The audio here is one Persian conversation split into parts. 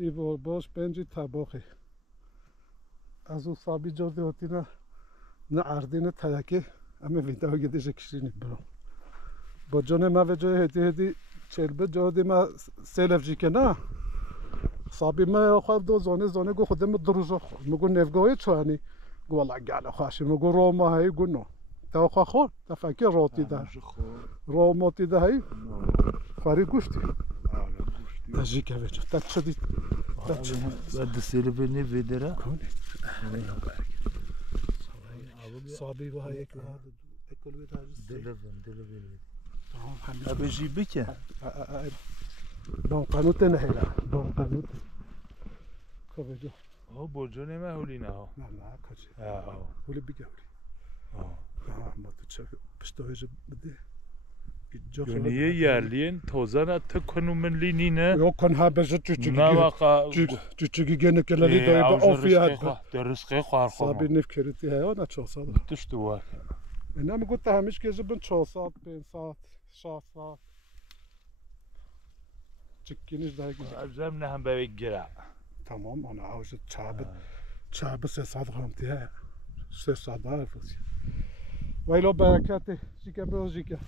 ایوار باش بنجی تباخی از او صابی جاده هاتی نه عردی نه تلکه همه ویدئو گدیش کشینی برام با جان ما و جای هدی چلبه جاده ما سلف جی که نه صابی ما خواهد دو زانه گو خودم دروژا خود مگو نفگاهی چوانی گو الله گله خواشی مگو راما هایی گو نو تا خواه خور تا فکر راتی ده راماتی ده هایی خواری گوشتی تا جی که ویچه تا چه دید بعد سلفه نه بدره کنی صابی و هایی که اکل بید هایی دلبن تمام همین ابجی بکه بان قنوت نهیلا بان قنوت کجا برجانه محولی نه ها نه کجا ولی بگه ولی ما تو چه پشتوهش بده یعنی یه یرلین توزه نه تکنو من لینی نه یا کن ها بجا نه واقعا چوچگی گنه کلالی دایی با آفیت درسقه خوار صابی نف کردی ها نه 400 تشتو واقع اینا میگفت همیش که جبن 400 500 600 چکینش دایی ابزم نه هم بگیره تمام انا عاوز چابه 300 غرام تیه 300 فوزي ويلو بركاته جيكا بلجيكا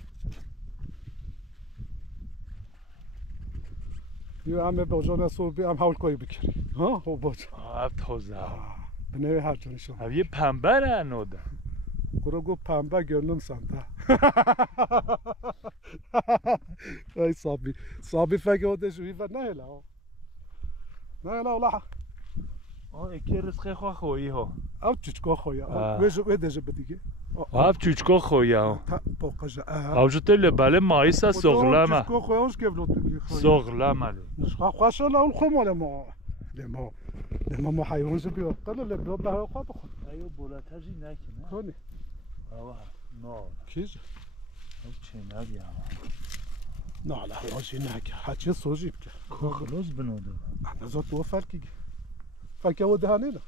يو عم بوجونا صوبي ام حاول کوی بکری ها هو بود توزه بنوی هر جون شما یه پنبه را نوده گروگو پنبه گرنم سنتا ای صابي فکر اوده جوی و نه لا ولا اکی رزقه خواه ها او چچکا خویا ویجو دجه بدیگه آب چوچکا خویا تا باقجا اوجته لباله مایسا سغلمه چچکا خویاش که ولوتگی سغلمه خواه لا الخم ولا لما حيوان بيو قال له بيو بها خو بخو ايو بولاتاجي نکنه کنی اوه نه کیز او چه نبیا نه لا واجي ناك حاجه سوجي بك خلاص بنوده انا زوت وفر كي فكا ودهانينا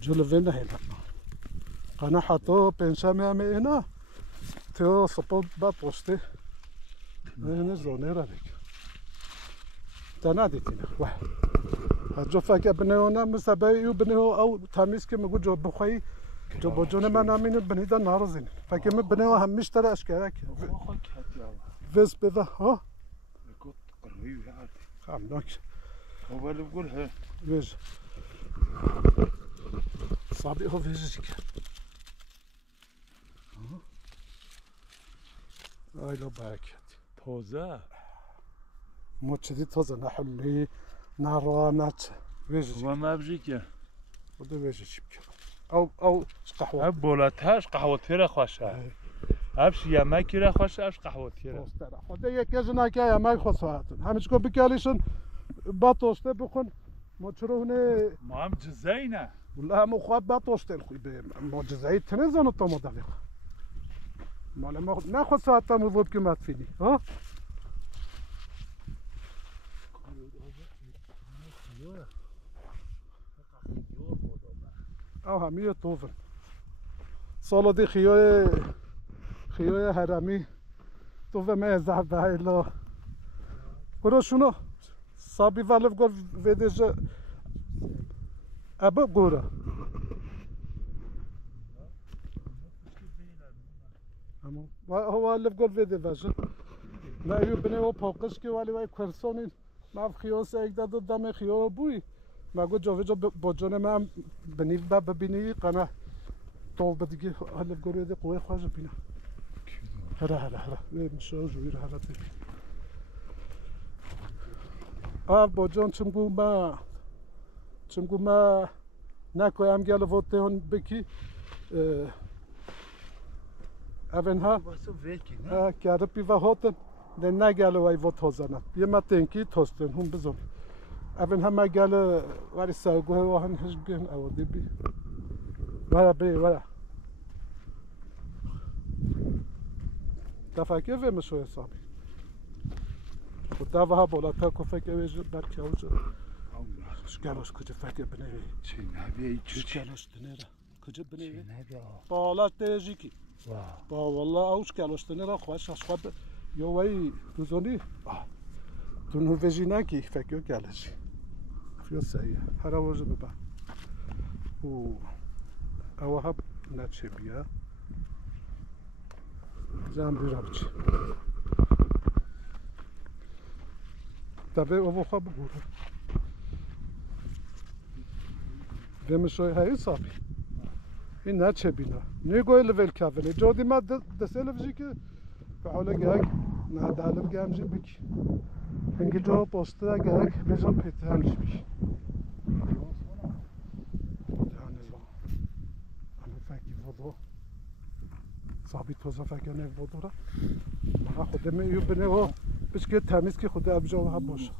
جل فين هنا قنا حطو بنشامي هنا تو سبوت باتوستي هنا زونيرا ديك تناديتنا واحد هجو فكا بنيونا مسابي بنيو او تاميس كي مقول جو بخوي جو بوجونا ما نامين بني دا نارزين فكا بنيو هم مشتري اشكالك فيس بذا ها قط قروي عادي خامناك هو اللي بقول ها فيج صعب هو فيجك هاي لو باك توزه مو تشدي توزا نحلي نارا نات فيجك هو ما بجيك وده فيجك او قهوه اب بولاتاش قهوه تيره خوشه ابش يمكي را خوشه ابش قهوه تيره خدا یک جنا که يمك خوسات همش کو بكاليشن باطوسته بخون ما چرونه ما هم جزينه والله مو خواب باطوسته الخوي ما جزاي تنزون الطمو دقيق ما لما ناخذ ساعه مضوب كما تفيدي ها او همية طوفن صالة دي خيوية هرمي طوفن ما يزعب بهاي الله قرأ شنو صابي فالف قول فيديج أبو قرأ هو ألف قول فيدي فاجن ما يبني هو بوقش كي والي واي كرسونين ما في خيو سيكدا دم خيو بوي ما قلت جو بوجونه ما بنيف باب ببيني قنا طول بدقي هلا بقول دي قوي خواجه بينا هلا مشاو جوير هلا تبي بوجون چمگو ما نکو هم گل وقت هن بکی اونها کرده پیو هاتن نه نگل وای وقت هزانه یه متنکی توستن هم بزن اونها ما گل ولی سوگوه و هن هش بگن اوادی بی ولا تفکر ویم شو حسابی خدا وها بالاتر که فکر ویج برکه اوجه شکلش کجا فکر بنوی چه نبیه شکلش دنیره کجا بنوی چه نبیه بالاش دیجی کی با والله او شکلش دنیره خواهش از خواب یا وی روزانی تو نروژی نگی فکر گلشی فیو سعیه هر آواز ببا او اوها نچه بیا جام بیرابچی تبه او خواب بگوره بمشای هایی صابی این نچه بینا نیگوی لول کافنه جادی ما دسته بجی که فعلا گاگ نه دالم گامجی بکی هنگی جا پسته گاگ بجام پیت همجی بکی همه فکی وضو صابی توزا فکر نه وضو را ما خودم یو بنه و بس که تمیز که خود ابجا و باشه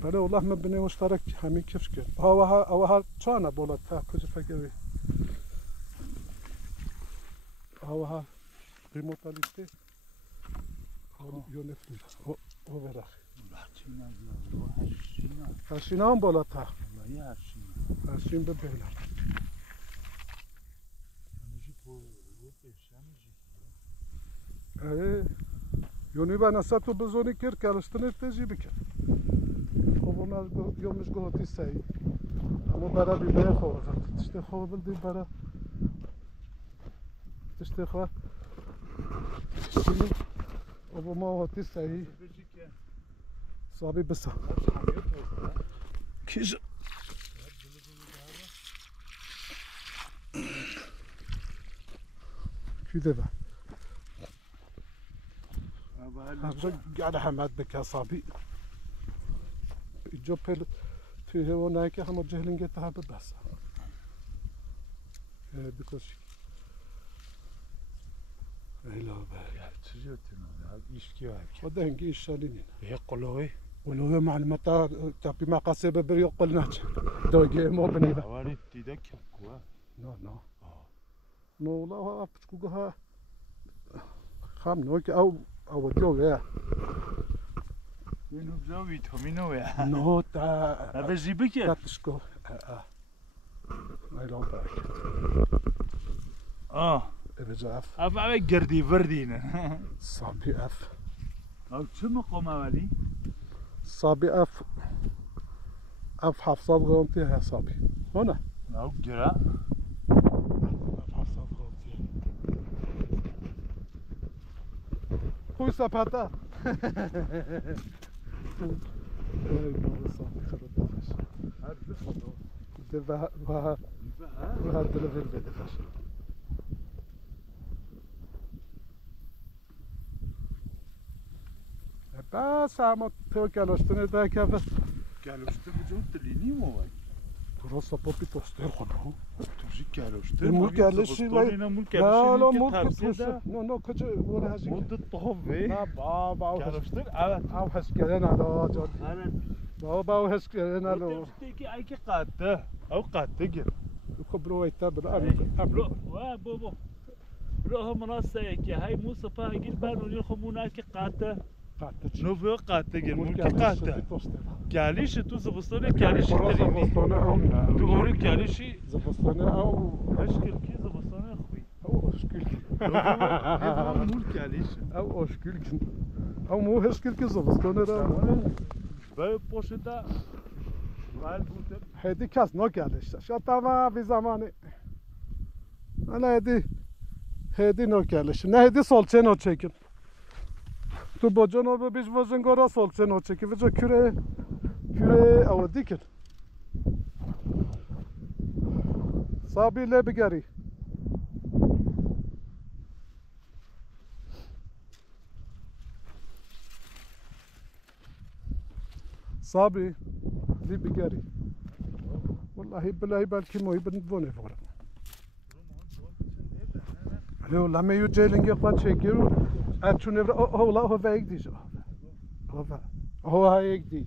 بله والله ما بنه مشترک همین کفش کرد ها چانه بالا تا کجا فکر ها قیمت لیسته یونف نیست او برخ هرشینا هم بالا تا هرشین به بیلا یونی با نساتو بزونی کرد کلستنه تجی بکن خوب ما یومش گوهتی سعی اما برا بیبه خواه تشتی خواه بلدی برا تشتی خواه او ما هاتی سعی صابی بسا کیش کی ده با هرجا قاعد حمد بك صابي جو بيل توی هناك هم جهلنگه تها بس بكوش ایلا بله چجوری تنو ایشکی وای خدا هنگی ایشالینی یه قلوی ولو معلومات تابي ما قاسي ببري قلناش دوجي مو بنيبه ولی دیده که کوه نو والله بتشكوها خام نوك او ديوغا اینو بزا ویتامینو وی نو تا نبزی بکر تشكو ایلا باک رجاف افعه گردی وردینه صابي اف او چه مقام اولی؟ صابي اف حفصات غونتي يا صابي هنا او گره اف حفصات غونتي خوي ساباتا اي نو صابي خرب دفش هر بخدو دفع وها دلفل بدفش بس اما تو کلاشتنه ده که گلوشته بجون تلینی مو وای درست پاپی توستر خونو توشی گلوشته مول گلشی وای مول لا گلوشی مول که توست ترسیده نو کجا ور هزی مول طهوه نه بابا گلوشته اوت او حس کردن الا جان هرن بابا او حس کردن الا تفتیکی ای که قطه او قطه گر خبرو ایتا بلا برو وا بابا برو هم مناسه که های مو سپا اگر برنونی خمونه که قطه قطع نو بو قطه گر مول که گلشی قطه توستر گلیش تو زبستانه گلیشی تلینی زبستانه او تو اوری گلیشی زبستانه او اشکل کی زبستانه خوی او اشکل مول گلیش او اشکل او مو اشکل که زبستانه را به پوشتا وال بوده هدی کس نگلش شاتا بی زمانی انا هدی نگلش نه هدی سالچه نچکن تو با جناب بیش وزنگارا سالچه نچکی و جا küre او دیکن صابی لبگری صابي لي بقاري والله بالله بالكي مو يبنبوني فورا لو لما يجيلنج قد شكيرو اتشو نفر هو لا هو فايق دي شو هو هايك دي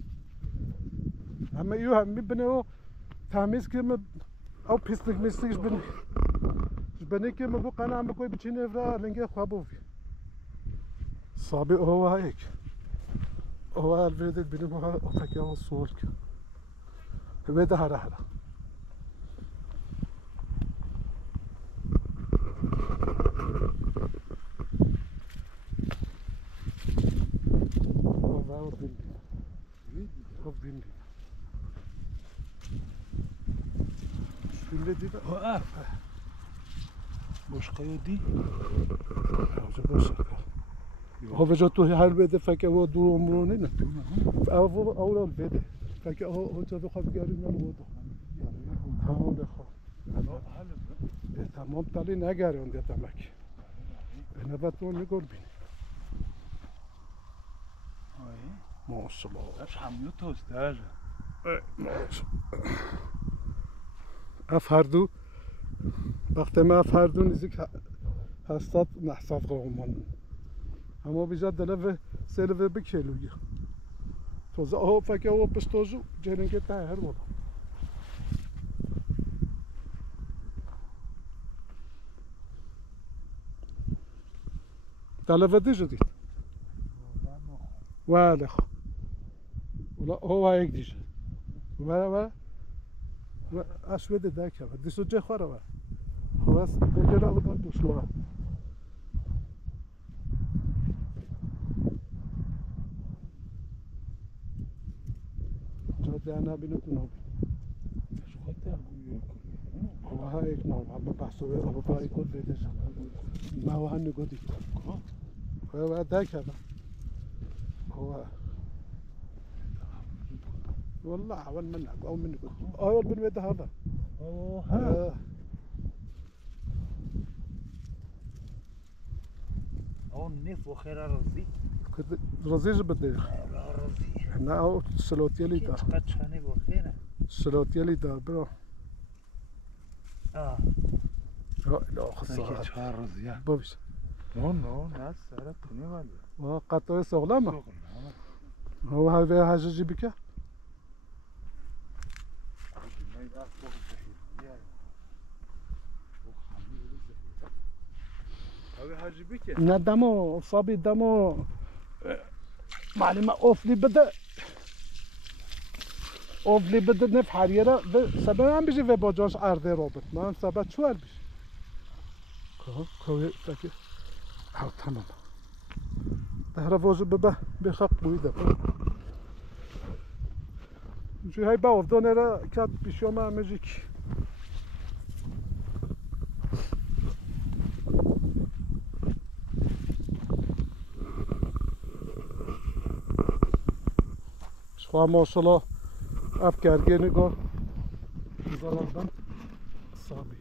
لما يو هم بنو تاميز كم او بيستك ميستك بني كم بو قناع بكوي بتشي نفر لنجي خوابو في صابي هو هايك هو الفيديو بينما أفكر الصورك كبده هلا او بیم شوله دیده باشقه دی باشه هو جا تو هر بده فکر و دور عمرونه نه اول بده فکر هو جا بخواد بیاریم من بود حالا خب تمام تالی نگران ده تمک نه بعد تو نگور بین ماشاءالله اش همیو توست در افردو وقتی ما افردو نزدیک 80 قومان اما بیشتر دلوا سلوا بکیلویی توزه آب فکر آب بستوزو جنگه تاهر بود دلوا دیجا دید ولی خو ولی هوا یک دیجا ولی اشوده دکه و دیسو چه خوره و خواست بگیره و داد دوشلوه جاده انا بینتون ها هوا ها یک نام اما بحثوه هوا با ایکود بیده شد ما هوا نگو دید و دکه هوا والله اول من او من نقول اول بالبيت هذا اوه اون نف وخير رزي كنت رزيج بدي رزي احنا او سلوتي لي دا قد شاني بخير سلوتي لي دا برو لا خصها چهار رزي بابش نو ناس سره توني والي وقطع سغلامه هو هذا حاجه بك نه دمو صابي دمو معلمة اوفلي بدا نف حريرة سبب هم بيجي في باجاش عرضه رابط ما سبب شو هل بيجي كوي تاكي او تمام دهرا واجب ببا بخط بويدة جو هاي باوف دونيرا كات بيشوما ماجيك خواه ماشالله اف گرگه نگاه زلاندن صابی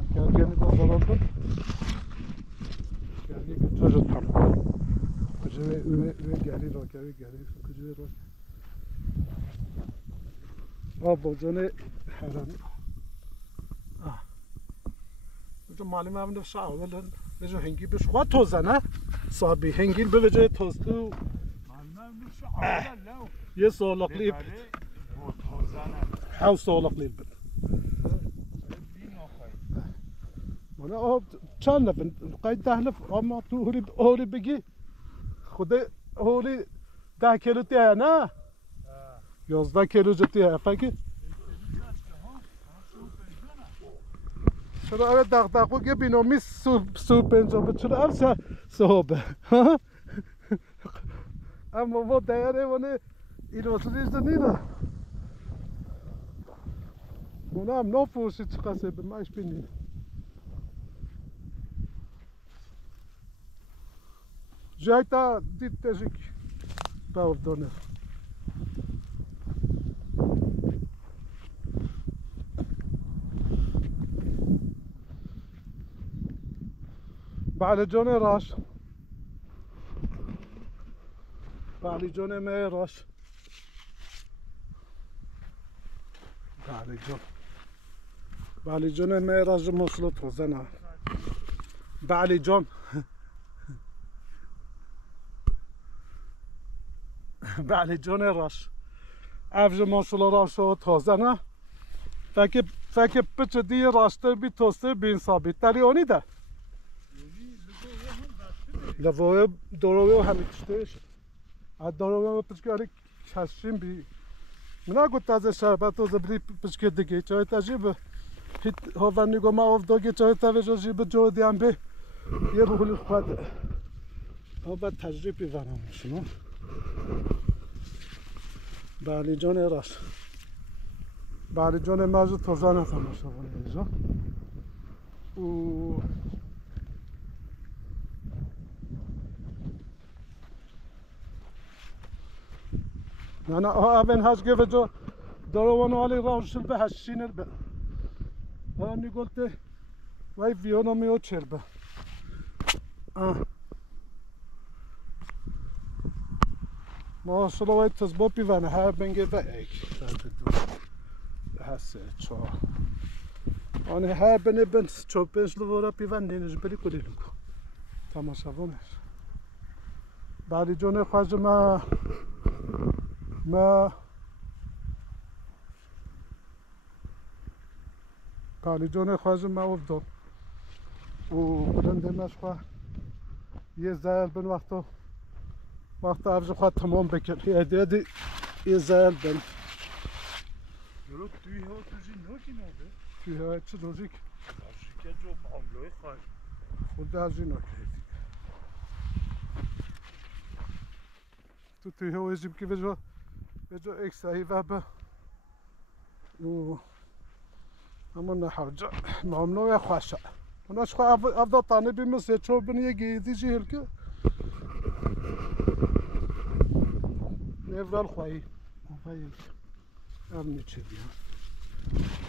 اف گرگه نگاه زلاندن گرگه که چجا تمام کجا اوه گری را گری کجا را باجان حرم کجا معلم هم نفشه اولا بجا هنگی بش خواه توزه نه صابی هنگیل به وجه توزتو یه سالق لیب حاو سالق لیب من آب چند نفن قاید 10 نفر اما تو هولی بگی خوده هولی 10 کیلو تیه نه 11 کیلو جتیه فکر چرا اوه دقدقو گه بینامی سو پنجابه چرا اوه صحابه اما ما دیاره ونه این وصلیش نیره منو هم نفوشی چقدر به ماش بینید جای تا دید تشک باوف دونه بعد جون راش بعد جون راش بعد جون راش مصلوت وزنا بعد جون بعد جون راش افج مصلوت راش و تازه نه فکر بچه دی راستر بی توستر بین ثابت تری اونی ده لوای دروی همه چیزش دروی پشکاری کشیم بی من گفت از شربت و زبری پشکر دیگه چای تجیب هیت هوانی گم آف دوگی چای تاویج جیب جو دیام به یه روحی خود هوا تجربی ورام شما بله جان راست بله جان مازو توزانه تماشا کنه اینجا او نه اون هاش گفت جو داروان والی راوشل به هشینر به آنی گلته وای ویونو میو چربه ما شلو وای تزبو پیوانه هر بنگه و ایک هسته چا آنی هر بنه بند چو پنج لورا پیوان نینج بری کلی لگو تماشا بونش بعدی جونه خواهج ما بعدی جونه خواهج ما افتاد و برنده مشخواه یه زیل بن وقت افز خواهد تمام بکن یه دیدی یه زیل بن یارو توی ها توی نوکی نوده توی ها چه دوزیک شکر جو معامله خواهد خود درجی نکردی تو توی ها ویزیم که به جو اکسایی و به و همون نحرجا معامله خواهد وناش خواه افضل طاني بمصر تشوف بني جيدي جيلك نفضل خوي وفايك أبني تشدي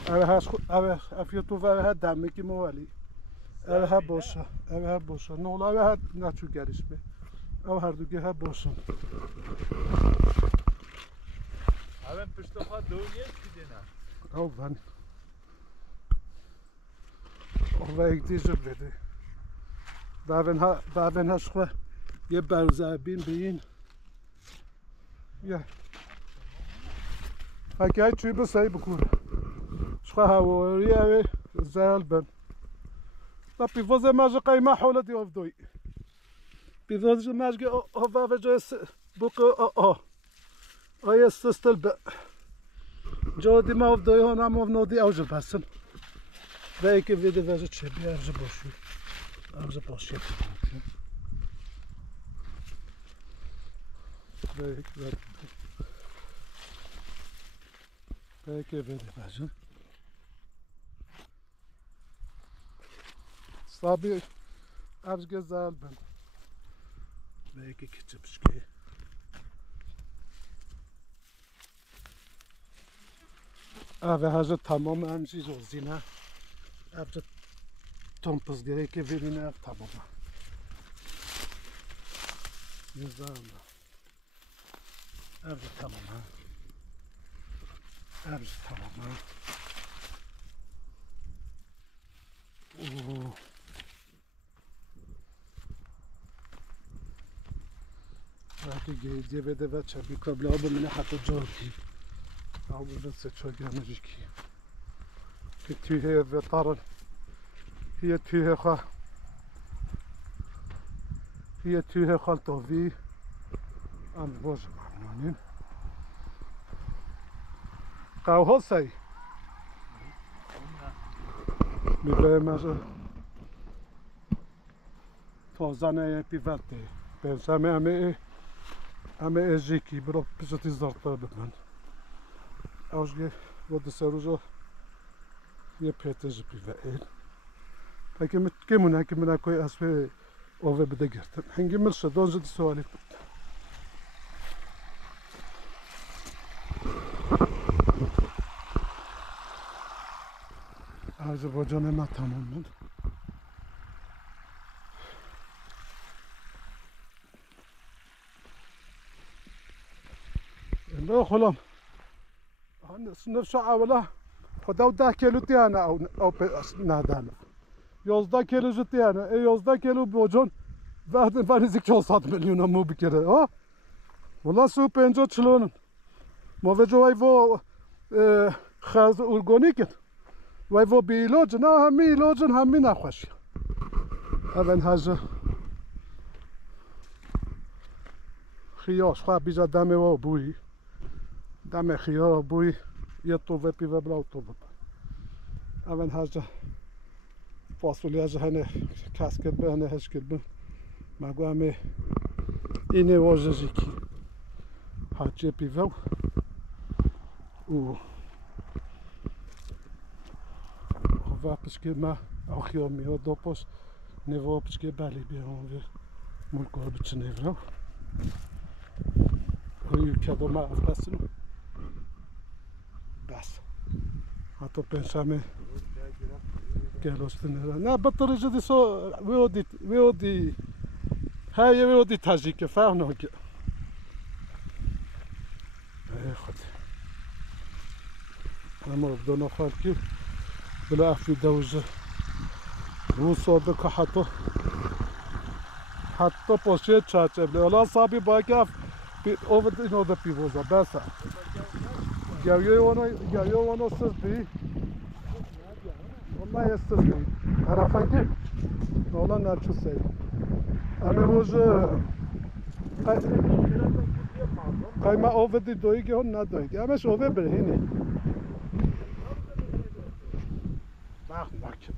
أبها أفيتو فيها دمك موالي أبها بوشة نولا أبها ناتشو جالس به أو هردوجها بوشة أبن پشتوها دونیت کدینا أو فن وایک دیجا بده بعدن هاش خواه یه برزه بین بین یه اگه های چوی بسایی بکنه شخواه هواری اوی زیل بن دا پیوزه مجه قیمه حوله دی افدوی پیوزه مجه هوا جای بکو آیا سستل به جا دی ما افدوی ها نمو افنودی اوجه بسن Belki vede veže čebi, avže boši. Belki vede veže. Slabi avže zalben. Belki keçepşki. Ave haje tamam amci rozina. Avcı tompuz gerek verine av tamam. Yüzağında. Avcı tamam ha. Avcı tamam ha. Oo. Belki geldiği ve de çabuk bir kablo abimine hatta jordi. Abimden seçiyor gelmeyecek ki. تیه و طارن هي تیه خالتوفی ام باز ممنونین قهوه سی میبایم از تازانه پیوته بنسام همه ازیکی برو پیشتی زارتا بمن اوجگه ود سروزو یه پیتز پیوه اگه که کوی اسب اوه بده گرتم هنگی مرشه دونزد سوالی بود آذربایجان ما تمام بود لا خلام نفس عوله خدا 10 کیلو تیانه او نادانه 11 کیلو تیانه 11 کیلو بوجون بعد نزدیک 400 میلیون مو بکره ها والله سو 50 کیلو موجه وای خاز ارگانیک وای و بیلاج نه همی ایلاج همی نخوش اون هاج خیاش خواه بیجا دمه و بوی دمه خیا بوی یه توبه پیوه بلاو توبه اون هاج فاصله هاج هنه کسکت به هنه هشکت به مگو همه اینه واجه جیکی حاجة بيفو و va parce que ma أخيومي هو دوبوس نيفو parce que بالي بيهم ملكو بتشنيفرو هو كادو ما أفكاسنو بس هاتو بنشامي كيلوستنرا نا بطل جدي سو ويودي هاي ويودي تاجيك فاهمك اي خدي انا بدون خالكي بلا في دوجه وصوبك حتى بوشيت شاتب ولا صابي باكاف over the know the people are better جايو وانا سبي والله يستسبي انا فاكر والله ناتشو سي انا وجه قايمة over the دويجي هون نادويجي اما شو over برهيني لكن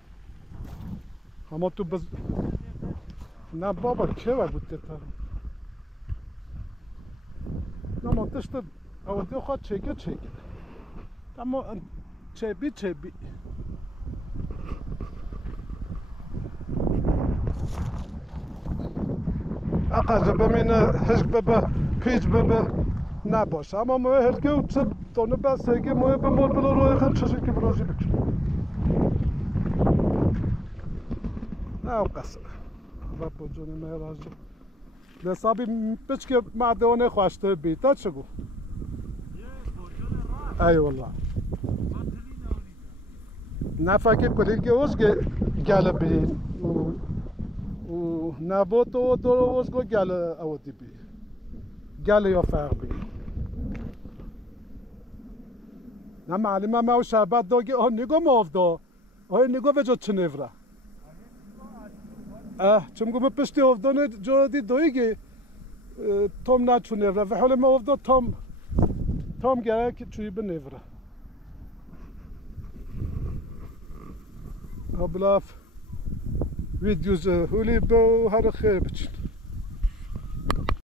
اما تو بز نه بابا چه بود تا نه ما تشت اودی خود چیکه اما چه بی اقا بمین هشک بابا پیچ بابا نباشه اما ما هرگه و چه دانه بس هرگه ما به مال بلا روی خود چه شکل برازی بکن نه قصه و بجون مهراج لسابی بچ که معدونه خواسته بیتا چگو ای والله نفاکی پلیل که اوز گل بین و نبوت و دور اوز گل اودی بی گل یا فرق بی نه معلومه ما و شربت داگی آه نگو مافدا آه نگو وجا چنفره چون گم پشتی افتادن جادی دویگی تام نچونه و حالا ما افتاد تام گره که چوی بنفره بلاف ویدیوز هولی به هر خیر بچین